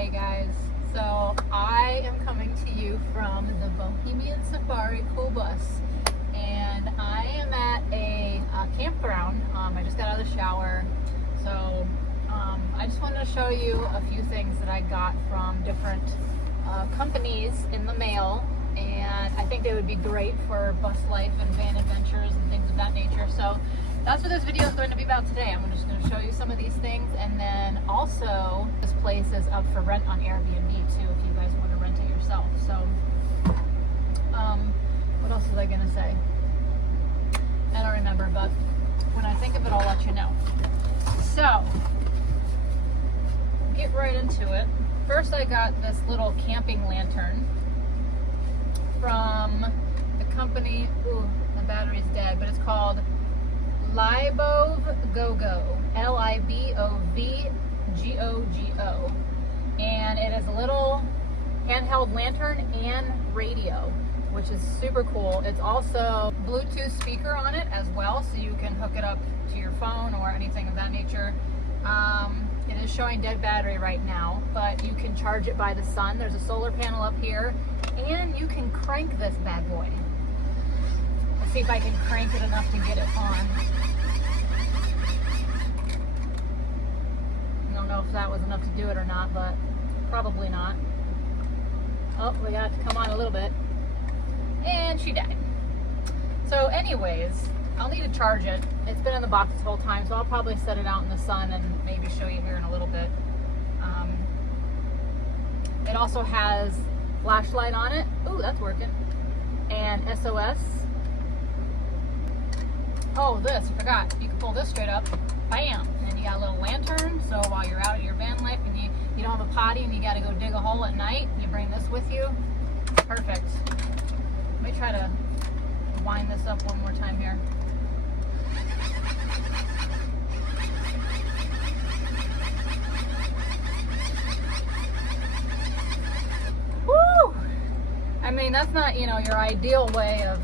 Hey guys, so I am coming to you from the Bohemian Safari Cool Bus, and I am at a campground. I just got out of the shower, so I just wanted to show you a few things that I got from different companies in the mail, and I think they would be great for bus life and van adventures and things of that nature. So that's what this video is going to be about today. I'm just going to show you some of these things, and then also this place is up for rent on Airbnb too if you guys want to rent it yourself. So what else was I going to say? I don't remember, but when I think of it, I'll let you know. So get right into it. First, I got this little camping lantern from the company. Ooh, the battery's dead, but it's called Libovgogo, Libovgogo, and it is a little handheld lantern and radio, which is super cool. It's also Bluetooth speaker on it as well, so you can hook it up to your phone or anything of that nature. It is showing dead battery right now, but you can charge it by the sun. There's a solar panel up here, and you can crank this bad boy. Let's see if I can crank it enough to get it on. I don't know if that was enough to do it or not, but probably not. Oh, we got it to come on a little bit. And she died. So anyways, I'll need to charge it. It's been in the box this whole time, so I'll probably set it out in the sun and maybe show you here in a little bit. It also has flashlight on it. Ooh, that's working. And SOS. Oh, this, I forgot. You can pull this straight up. Bam! And you got a little lantern, so while you're out at your van life and you don't have a potty and you gotta go dig a hole at night, you bring this with you. Perfect. Let me try to wind this up one more time here. Woo! I mean, that's not, your ideal way of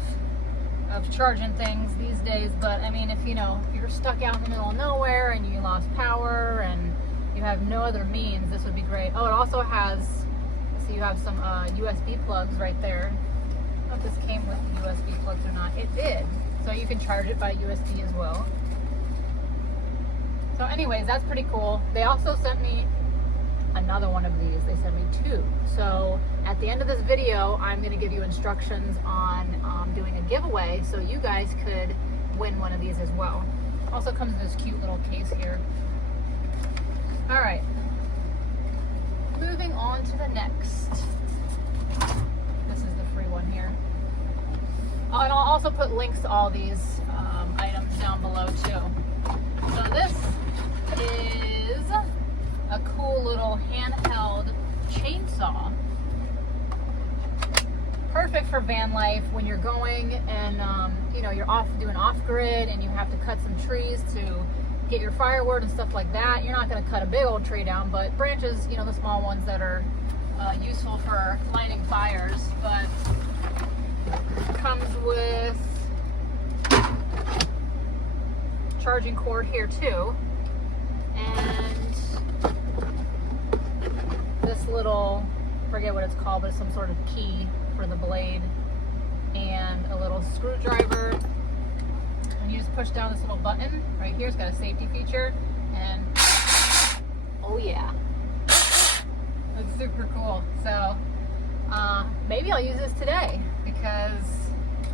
charging things these days, but I mean, if you're stuck out in the middle of nowhere and you lost power and you have no other means, this would be great. Oh, it also has, so you have some USB plugs right there. I don't know if this came with USB plugs or not. It did, so you can charge it by USB as well. So anyways, that's pretty cool. They also sent me another one of these. They sent me two. So at the end of this video, I'm going to give you instructions on doing a giveaway, so you guys could win one of these as well. Also comes in this cute little case here. All right, moving on to the next. This is the free one here. Oh, and I'll also put links to all these items down below too. So this is a cool little handheld chainsaw. Perfect for van life when you're going and you're doing off-grid and you have to cut some trees to get your firewood and stuff like that. You're not going to cut a big old tree down, but branches, the small ones that are useful for lighting fires. But comes with charging cord here too, and this little, forget what it's called, but it's some sort of key for the blade, and a little screwdriver. And you just push down this little button right here. It's got a safety feature, and oh yeah, it's super cool. So maybe I'll use this today because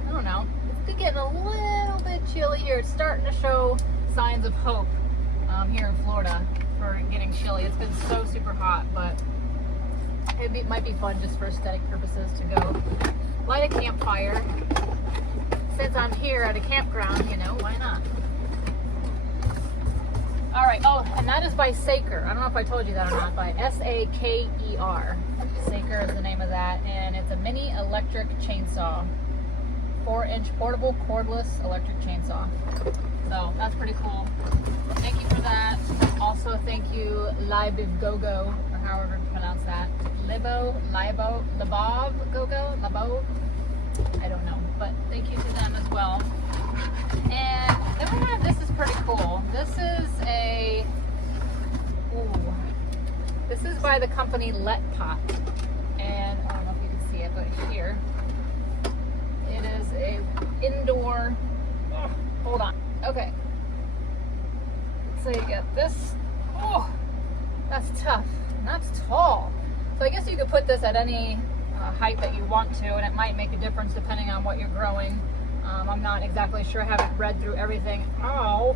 I don't know, it's getting a little bit chilly here. It's starting to show signs of hope here in Florida for getting chilly. It's been so super hot, but it might be fun just for aesthetic purposes to go light a campfire. Since I'm here at a campground, why not? All right, oh, and that is by Saker. I don't know if I told you that or not, by S-A-K-E-R. Saker is the name of that, and it's a mini electric chainsaw. 4-inch portable cordless electric chainsaw. So that's pretty cool. Thank you for that. Also, thank you Libovgogo, or however you pronounce that. Libovgogo. I don't know, but thank you to them as well. And then we have, this is pretty cool. This is a This is by the company Letpot. And I don't know if you can see it, but here. It is a indoor, oh, hold on. Okay. So you get this. Oh, that's tough. And that's tall. So I guess you could put this at any height that you want to, and it might make a difference depending on what you're growing. I'm not exactly sure. I haven't read through everything. Ow.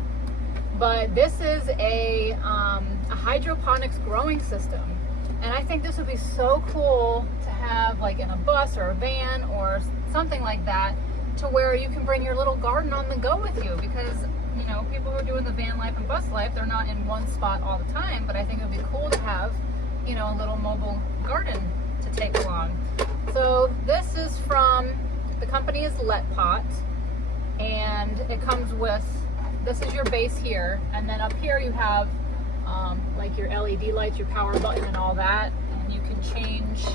But this is a hydroponics growing system. And I think this would be so cool to have like in a bus or a van or something like that, to where you can bring your little garden on the go with you, because you know, people who are doing the van life and bus life, they're not in one spot all the time, but I think it would be cool to have, you know, a little mobile garden to take along. So this is from, the company is Letpot, and it comes with, this is your base here, and then up here you have like your LED lights, your power button and all that, and you can change,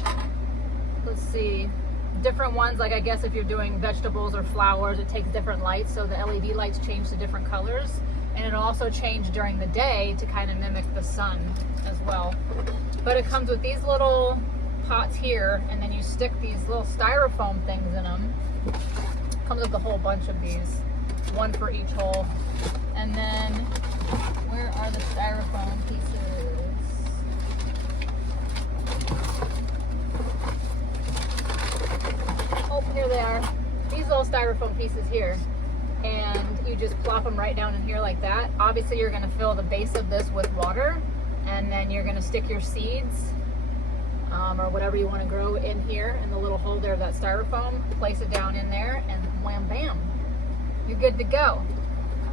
let's see, different ones. Like I guess if you're doing vegetables or flowers, it takes different lights, so the LED lights change to different colors, and it'll also change during the day to kind of mimic the sun as well. But it comes with these little pots here, and then you stick these little styrofoam things in them. Comes with a whole bunch of these, one for each hole. And then where are the styrofoam pieces? Oh, here they are. These little styrofoam pieces here. And you just plop them right down in here like that. Obviously you're going to fill the base of this with water, and then you're going to stick your seeds or whatever you want to grow in here in the little hole there of that styrofoam. Place it down in there, and wham bam, you're good to go.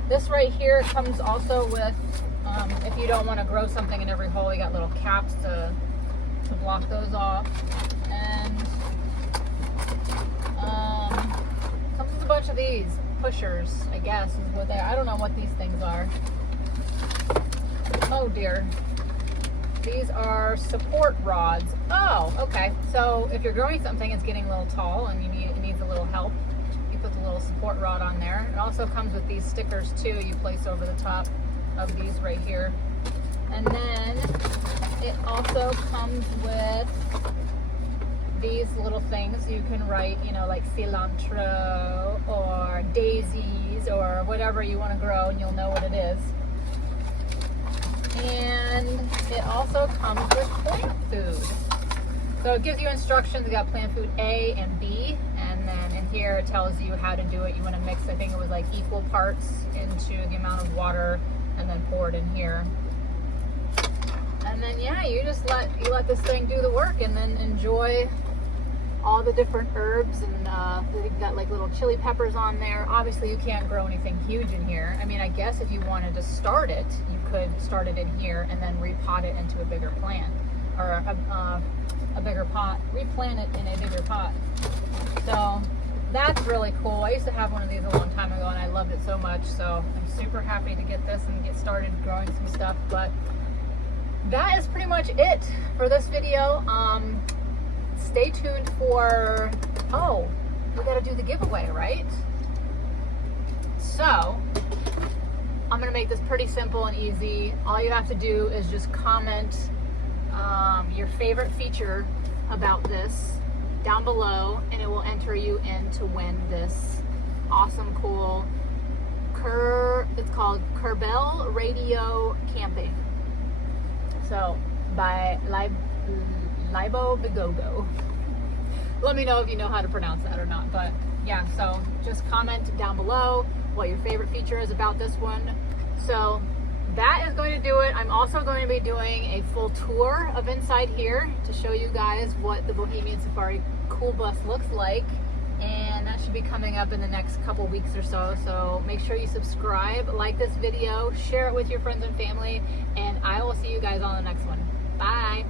This right here comes also with, if you don't want to grow something in every hole, you got little caps to block those off. And comes with a bunch of these pushers, I guess is what they are. I don't know what these things are. Oh dear. These are support rods. Oh, okay. So if you're growing something, it's getting a little tall and it needs a little help, you put the little support rod on there. It also comes with these stickers too, you place over the top of these right here. And then it also comes with these little things you can write, you know, like cilantro or daisies or whatever you want to grow, and you'll know what it is. And it also comes with plant food. So it gives you instructions. You got plant food A and B, and then in here it tells you how to do it. You want to mix, I think it was like equal parts into the amount of water, and then pour it in here. And then yeah, you just let this thing do the work, and then enjoy all the different herbs. And you've got like little chili peppers on there. Obviously you can't grow anything huge in here. I mean, I guess if you wanted to start it, you could start it in here and then repot it into a bigger plant, or a bigger pot, replant it in a bigger pot. So that's really cool. I used to have one of these a long time ago and I loved it so much, so I'm super happy to get this and get started growing some stuff. But that is pretty much it for this video. Stay tuned for, oh, we gotta do the giveaway, right? So I'm gonna make this pretty simple and easy. All you have to do is just comment your favorite feature about this down below, and it will enter you in to win this awesome, cool it's called Kerbal Radio Camping. So by Libovgogo. Let me know if you know how to pronounce that or not. But yeah, so just comment down below what your favorite feature is about this one. So that is going to do it. I'm also going to be doing a full tour of inside here to show you guys what the Bohemian Safari Cool Bus looks like, and that should be coming up in the next couple weeks or so. So make sure you subscribe, like this video, share it with your friends and family, and I will see you guys on the next one. Bye.